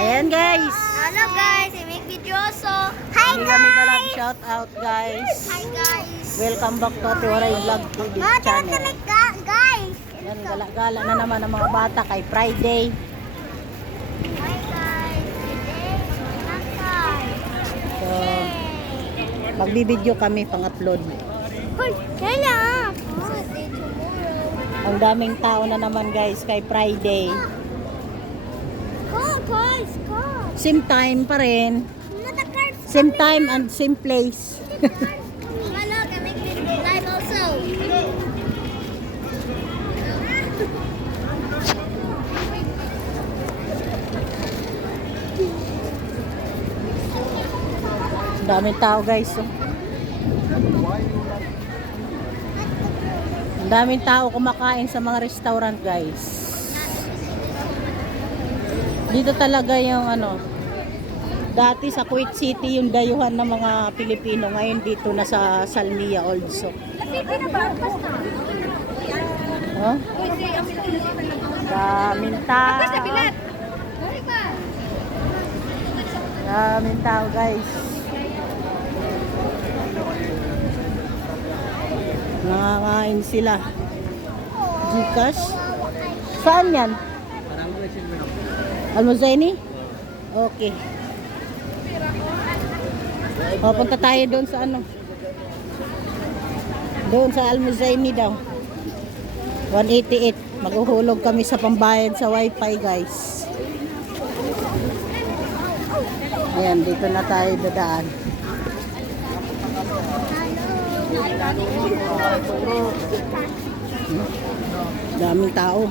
Ayan guys. Hello guys, I make videoso. Hi Kami guys. shout out guys. Hi guys. Welcome back to Tiwaray Vlog TV channel. Guys. Yan, gala-gala na naman ang mga bata kay Friday. Hi guys. Today, Nakay. So, magbibideo kami pang-upload. Hello. Ang daming tao na naman guys kay Friday. Go guys, go. Same time pa rin. Same time and same place. Hello, I make this live also. Ang daming tao guys. Oh. Ang daming tao kumakain sa mga restaurant guys. Dito talaga yung ano, dati sa Kuwait City yung dayuhan ng mga Pilipino, ngayon dito na sa Salmiya also. Huh? Daming tao. Daming tao guys. Nangangain sila. Gcash? Saan yan? Almuzaini? Okay. O, punta tayo doon sa ano. Doon sa Almuzaini daw. 188. Maghuhulog kami sa pambayad sa wifi guys. Ayan, dito na tayo dadaan. Daming tao.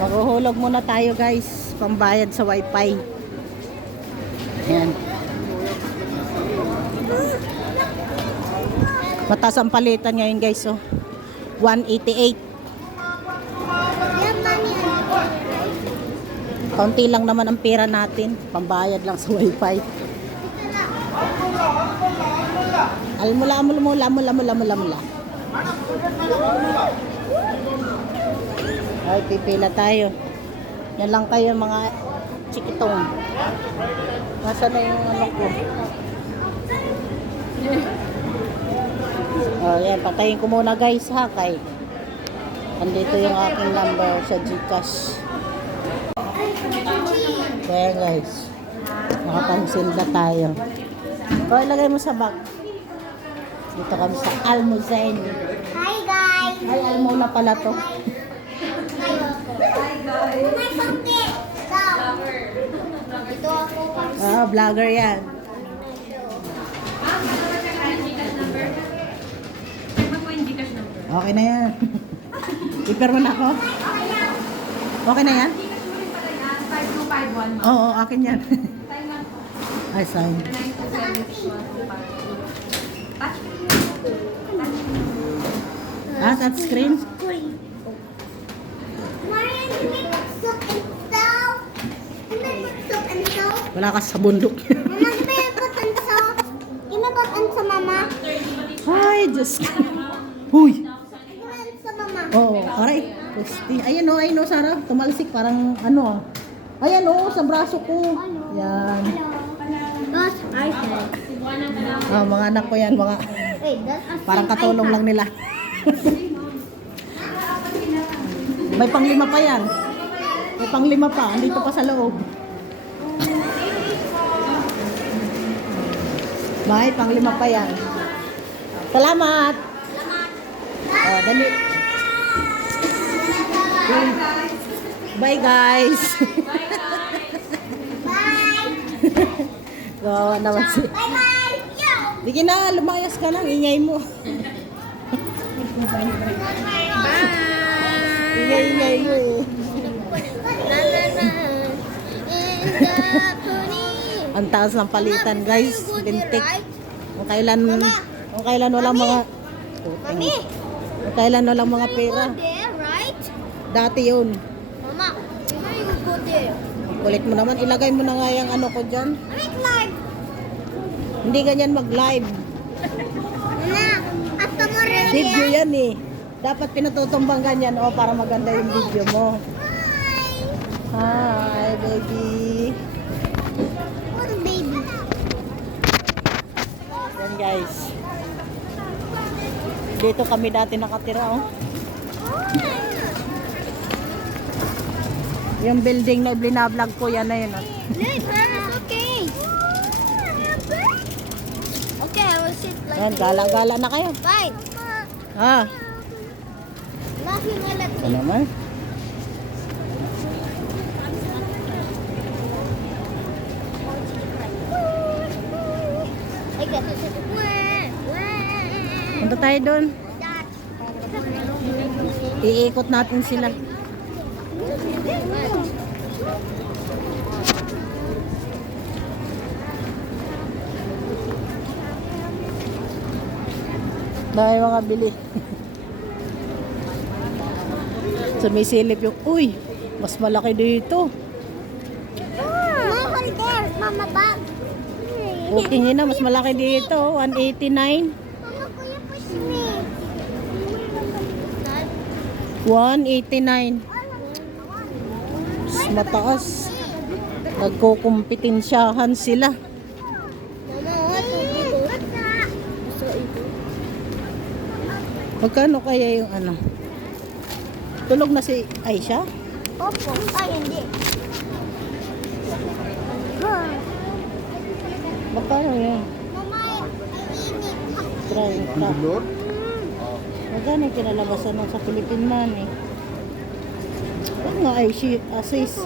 Maghuhulog muna tayo guys, pambayad sa wifi. Ayan. Mataas ang palitan ngayon guys, oh. 188. Kaunti lang naman ang pera natin, pambayad lang sa wifi. Mula. Ay, pipila tayo. Yan lang kayo mga chikitong. Nasaan na yung ano ko? Oh, yan, patayin ko muna guys ha, kay andito yung aking number sa Gcash. Kaya guys, nakapang-send na tayo. O, ilagay mo sa bag. Dito kami sa Almuzaini. Hi guys. Ay, Almona pala to. Ito ako. Ah, vlogger yan. Okay na yan. Iper mo na ako. Okay na yan? 5251. Oo, akin yan. Ay, sign. Ah, touch screen? Wala ka sa bundok. Ay, Diyos ko. Huy. Oo, aray. Ayan o, Sarah. Tumalsik parang ano. Ayan o, sa braso ko. Yan. Ah, mga anak ko yan, mga parang katulong lang nila. May panglima pa yan. May panglima pa, andito pa sa loob. May panglima pa yan. Salamat. Oh, dali. Bye guys. Gawa naman si. Sige na, lumayas ka na, ingay mo. Bye. ingay-ingay mo eh. Ang taas ng palitan guys, bintik. Kung kailan walang mga Mami, kung kailan walang mga pera. go there, right? Dati yun. Mama, why you go there? Kulit mo naman, ilagay mo na nga yung ano ko dyan. Make live. Hindi ganyan mag-live. Mama, after mo rin Video yan eh. Dapat pinatutumbang ganyan para maganda yung video mo. Hi, baby. What baby? Yan guys. Dito kami dati nakatira oh. Yung building na binablog ko yan na yun. Oh. Okay. Okay, I will sit like Yan, gala-gala na kayo. Fine. Ha? Laughing while at Ano naman? I guess it's a Punta tayo doon. Iikot natin sila. Dahil mga bili. Sumisilip yung, uy, mas malaki dito. Mama, there. Mama, bag. Okay nga na, mas malaki dito. 189. Mama, kuya, push me. 189. Mas mataas. Nagkukumpitensyahan sila. Mama, what to do? Magkano kaya yung ano? Tulog na si Aisha? Opo. Ay, hindi. Magkano yun? Mama, init. Try. Magkano yung kinalabasan nun sa Philippine money? Ano nga ay assist?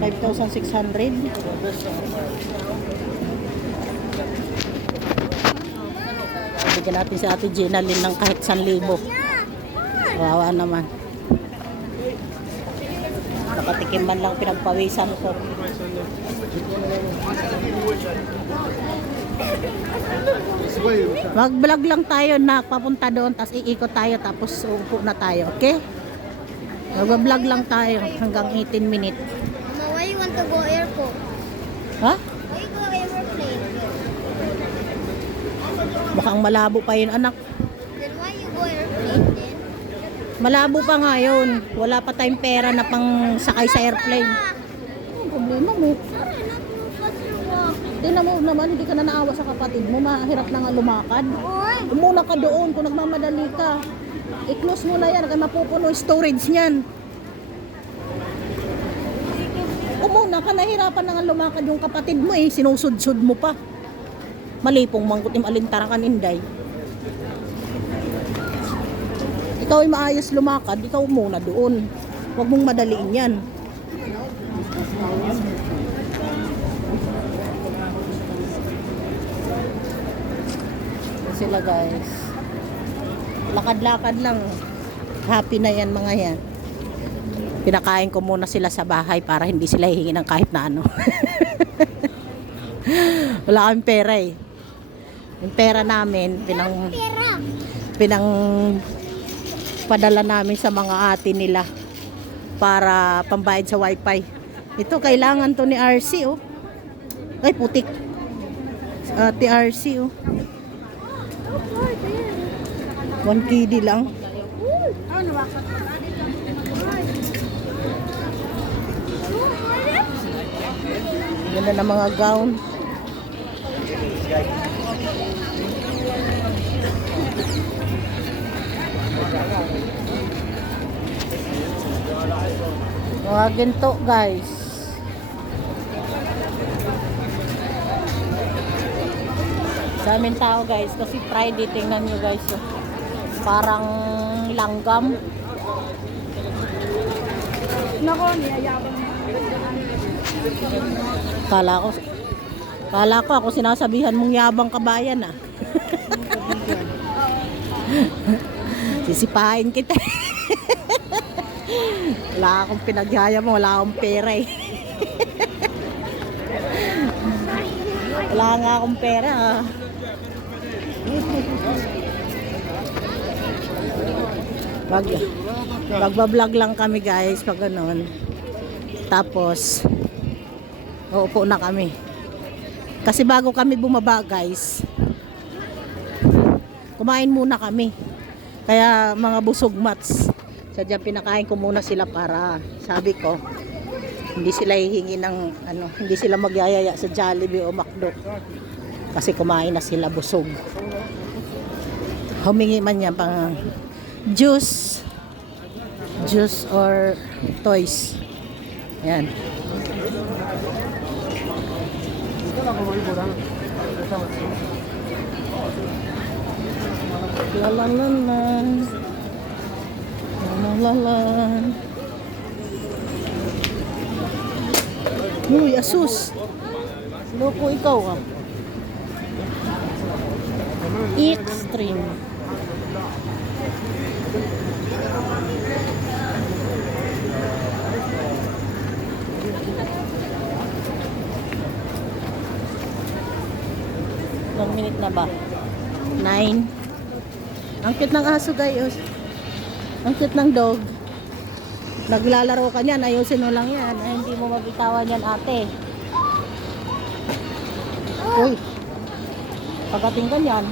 5,600? Bigyan natin si Ate Gina Lynn ng kahit 1,000. Kawawa naman. Nakatikim man lang pinagpawisan ko. Mag-vlog lang tayo na papunta doon, tapos iikot tayo, tapos uupo na tayo, okay? Mag-vlog lang tayo hanggang 18 minutes. Mama, why you want to go airport? Ha? Why you go airplane? Mukhang malabo pa yun, anak. Then why you go airplane then? Malabo pa nga yun. Wala pa tayong pera na pang sakay sa airplane. Ang problema mo. Sorry, not too fast to walk. Tingnan mo naman, hindi ka na naawa sa kapatid mo. Mahirap na nga lumakad. Oy! Umuna ka doon kung nagmamadali ka. I-close mo na yan, kaya mapupuno yung storage niyan. Umuna ka, nahirapan na nga lumakad yung kapatid mo eh. Sinusud-sud mo pa. Malipong mangkot yung alintarakan inday. Ikaw ay maayos lumakad, ikaw muna doon. Huwag mong madaliin yan. Sila guys. Lakad-lakad lang. Happy na yan mga yan. Pinakain ko muna sila sa bahay para hindi sila hihingi ng kahit na ano. Wala kaming pera eh. Yung pera namin, pinang padala namin sa mga ate nila para pambayad sa wifi. Ito, kailangan to ni RC oh. Ay, putik. Ate RC oh. 1 KD lang. Ganda ng mga gown. Mga ginto guys. Sa amin tao guys, kasi Friday, tingnan nyo guys oh. Parang langgam. Nako, niyayabang. Kala ko ako sinasabihan mong yabang kabayan ah. Sisipain kita. Wala akong pinagyaya mo, wala akong pera eh. Wala nga akong pera. Magbablog lang kami guys pag ganun. Tapos uupo na kami. Kasi bago kami bumaba guys, kumain muna kami. Kaya mga busog mats, sadyang pinakain ko muna sila para sabi ko hindi sila hihingi ng ano, hindi sila magyayaya sa Jollibee o McDo. Kasi kumain na sila, busog. Humingi man yan pang juice or toys. Yan. Lalalan. Lalalan. Uy, asus. Loko ikaw ah. Extreme. Ilang minute na ba? 9. Ang cute ng aso guys. Ang cute ng dog. Naglalaro ka niyan, ayusin mo lang yan. Ay, hindi mo mabitawan yan ate. Uy. Pagdating ka niyan.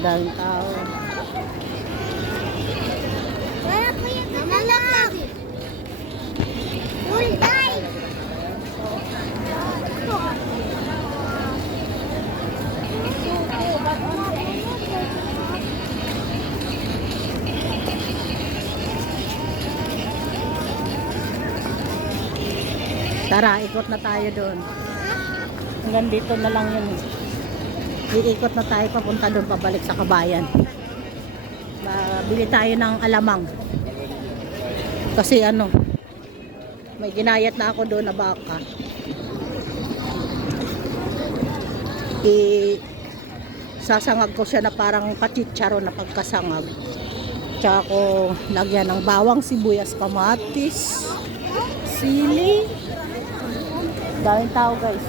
Daming tao. Tara, ikot na tayo doon. Hanggang dito na lang yun. Iikot na tayo papunta doon, pabalik sa Kabayan. Bili tayo ng alamang. Kasi ano, may ginayat na ako doon na baka. Sasangag ko siya na parang pachicharo na pagkasangag. Tsaka ko lagyan ng bawang, sibuyas, kamatis, sili. Daming tao guys.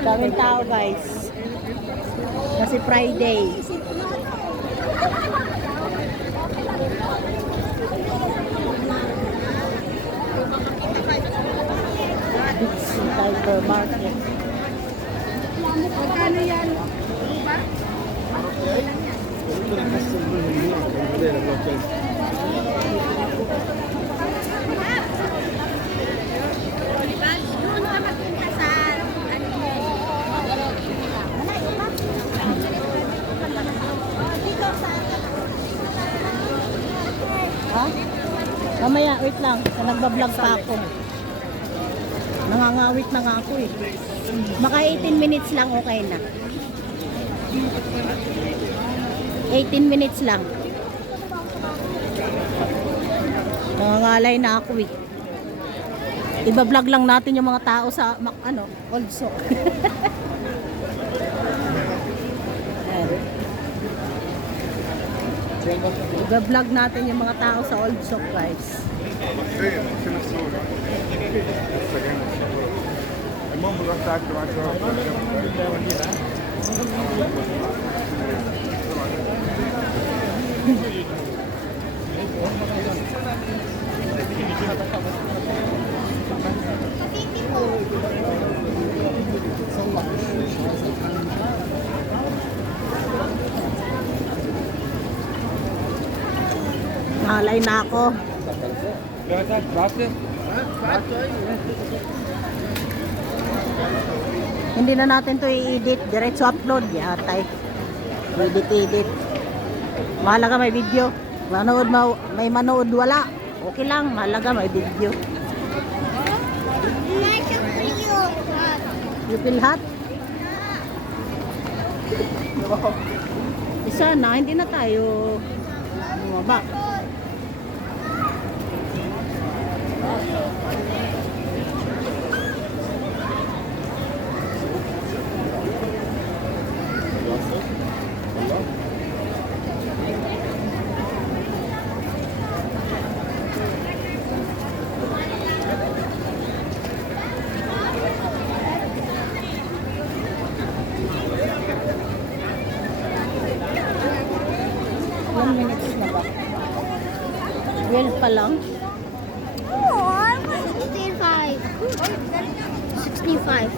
Daming tao guys. Kasi Friday. Hypermarket. Magkano yan? Doon ka magpunta sa Ha? Mamaya, wait lang. Nagbablog pa ako. Nangangawit na nga ako eh. Maka 18 minutes lang, okay na. 18 minutes lang. Nangangalay na ako eh. Iba-vlog lang natin yung mga tao sa also. Iba-vlog natin yung mga tao sa Old Sock guys. Nalay na ako. Hindi na natin to i-edit, diretso upload yatay. Edit. Mahalaga may video. May manood wala. Okay lang, mahalaga may video. You feel hot? Isa na, hindi na tayo bumaba. pa lang. Oh, 65. 65.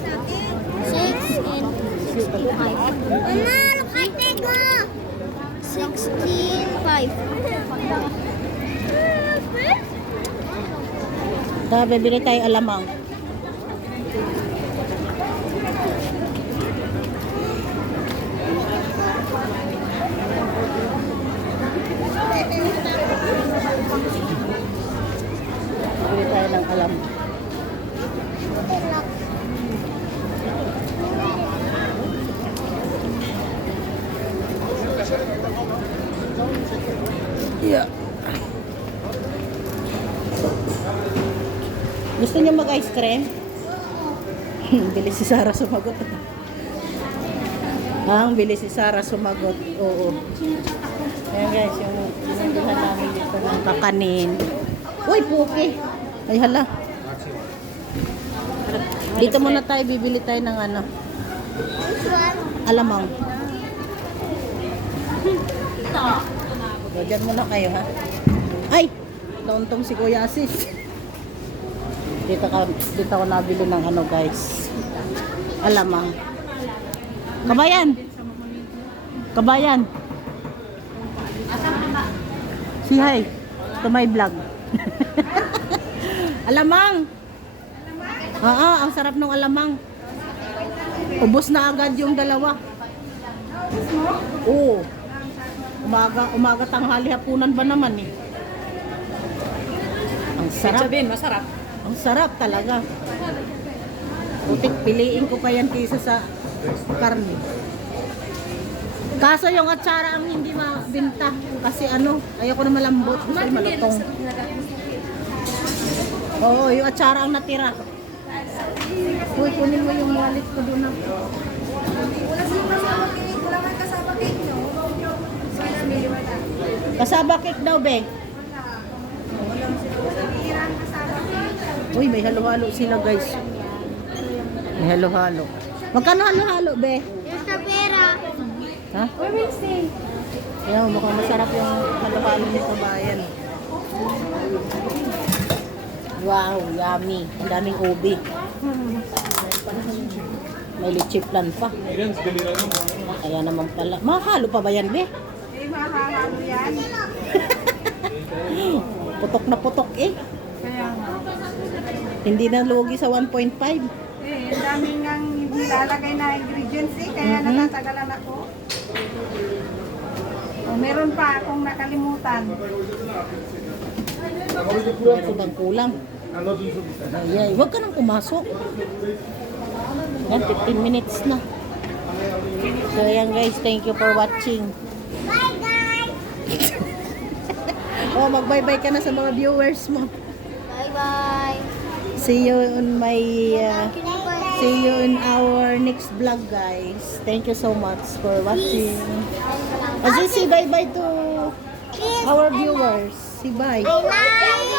6 and 65. Mama, look at the go. 65. Tara, bibili tayo alamang. Bibili tayo ng alam. Yeah. Gusto niyo mag-ice cream? Bilis si Sarah sumagot. Ang bilis si Sarah sumagot. Oo. Ayan guys, yung binigyan namin dito ng kakanin. Uy, puki. Ay hala. Dito muna tayo, bibili tayo ng ano. Alamang. So, dyan muna kayo ha. Ay! Nauntong si Kuya Asis. Dito ko nabili ng ano guys. Alamang. Kabayan. Kabayan. Say hi to my vlog. Alamang. Oo, ang sarap ng alamang. Ubos na agad yung dalawa. Oo. Umaga tanghali hapunan ba naman eh. Ang sarap. Sabihin, masarap. Ang sarap talaga. Butik, piliin ko pa yan kaysa sa karne. Kaso yung atsara ang hindi mabinta. Kasi ano, ayoko na malambot. Gusto yung malutong. Oo, yung atsara ang natira. Uy, kunin mo yung wallet ko doon na. Kasaba cake daw, be. Uy, may halo-halo sila, guys. May halo-halo. Magkano halo-halo, be? Yung sa pera. Ha? Kaya mukhang masarap yung halo-halo nito, bayan. Wow, yummy. Ang daming ubi. May leche plan pa. Kaya naman pala. Mahalo pa ba yan, be? Mahahalo yan. Putok na putok eh. Kaya nga. Hindi na lugi sa 1.5. Eh, ang daming ngang nilalagay na ingredients eh, kaya natatagalan ako. Oh, meron pa akong nakalimutan. Meron bang kulang? Ay, huwag ka nang pumasok. Yan, 15 minutes na. So yan guys, thank you for watching. Bye, guys. Oh, mag-bye-bye ka na sa mga viewers mo. Bye-bye. See you in my see you in our next vlog, guys. Thank you so much for watching. Say bye-bye to our viewers. Say bye. I love you.